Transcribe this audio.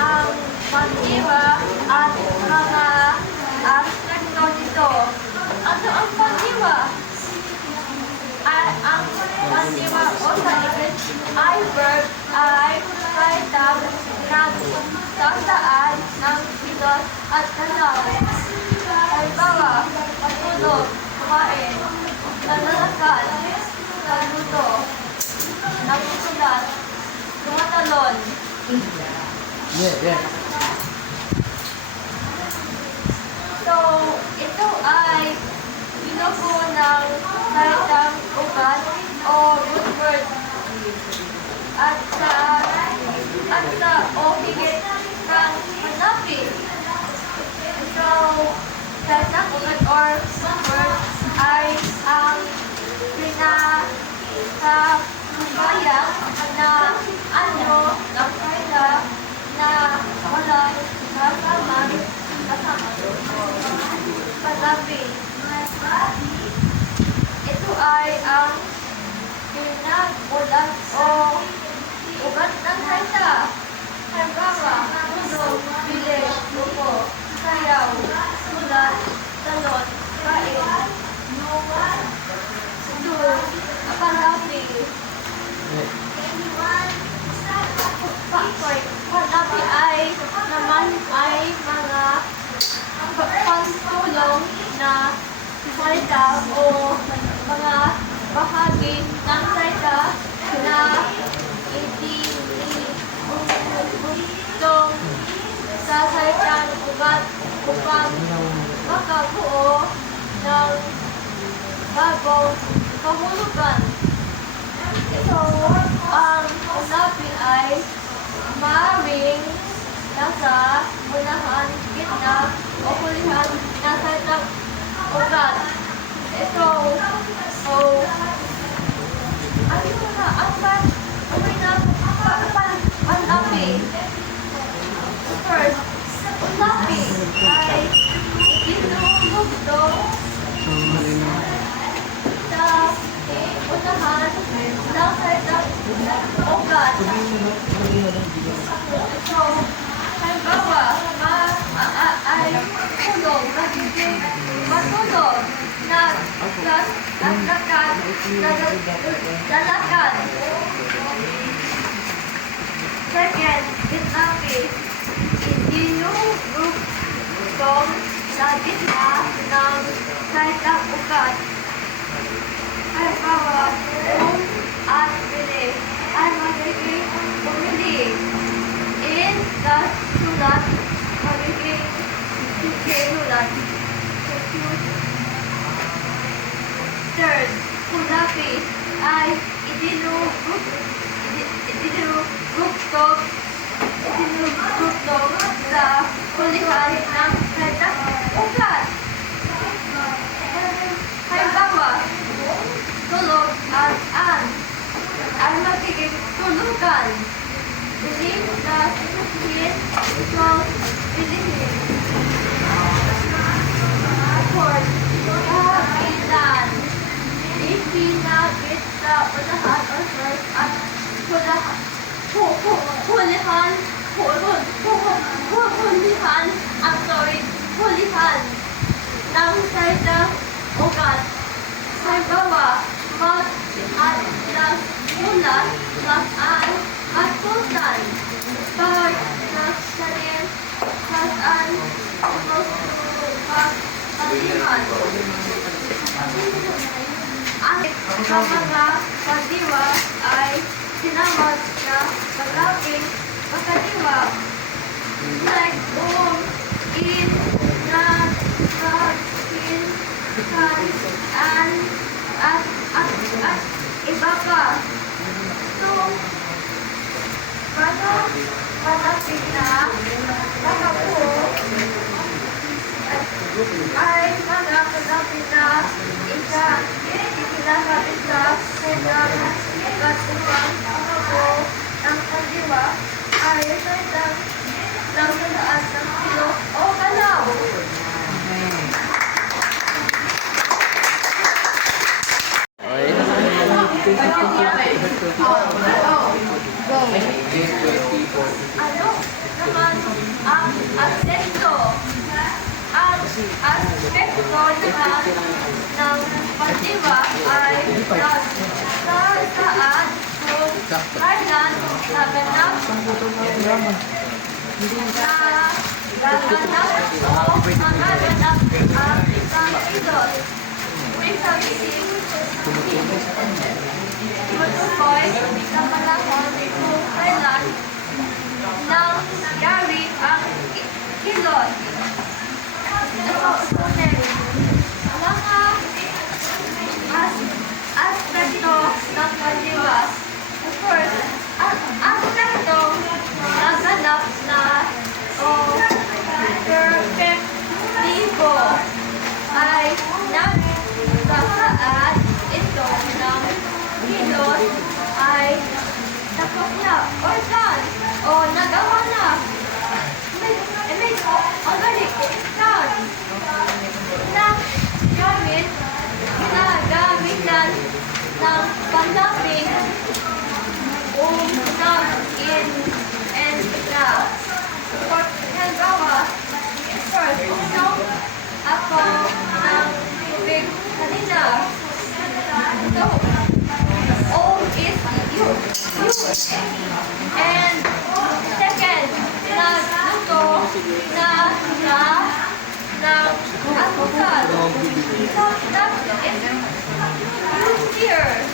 Ang pagdiwa at mga aspekto nito. Ano ang pagdiwa? Ang pagdiwa o sa English ay verb ay kaitang nagsasaad ng kilos at galaw. Halimbawa, matulog, kumain, nalalakad, nagluto, nagsusulat, tumatalon. Yeah. So, ito ay binubuo ng salitang ugat o root word at sa o higit kang hanapin. So, salitang ugat or root word ay ang pinakakaya na ano ng kaya na walang kasamang paglabi. Ito ay ang pinag-ulat o ugat ng salita. Halimbawa, tulog, bilis, lupo, sayaw, sulat, talon, kain, dur, paglabi. Paglabi ay naman ay mga pagtulong na salita o mga bahagi ng salita na itinutong sa salitang ugat upang makabuo ng bagong kahulugan. So, ang unapi ay maaaring nasa unahan, gitna, o hulihan ng salitang ugat. Ito, ano na, apat, unapi. First, unapi ay itinutong sa unahan ng salitang ugat. So, halimbawa, ay tulog, nagiging matulog, lalakad. Second, gitnapi, itinutong sa gitna ng salitang ugat. Halimbawa, at bili ay magiging bumili. In the sulat, magiging sinulat. Third, unapi ay itinurugtog sa hulihan ng salitang ugat. Halimbawa, tulog at an ay magiging tulugan. Biling na sisukhin equals bilihin. Fourth, kahabilan. Ipinagit sa unahan or first at hulihan ng salitang ugat. Halimbawa, mag at plus ulat plus an at sultan. Pag plus sanin plus an equals to pag-aliman. Ang mga pagdiwa ay sinamot na paglaping pagkadiwa. Like in, na, in, kan, an, at iba pa. So, malapit na nakabuo ay malapit na ikinasabit sa kanyang katuwang nakabuo ng pagdiwa ay salitang ng sandaan ng kilo o galaw. Okay. Ano naman ang aspekto? Ang aspekto naman ng pandiwa ay nasasaan kung kailan naganap o mangaganap ang isang idol. Isang-isip, matukoy sa panahon kung kailan nangyari ang kilot. Mga aspekto ng pandiwas. First, ang aspekto naganap na o perfectibo ay nagsasaan ito ng kilot ay tapos na or done o nagawa na. Ang galing, done. Ginagamitan ng panlaping nag-in and na. For halimbawa, first, uminom ako ng tubig kanina. So, is used. And second, nagluto ng alcohol. So that is used here.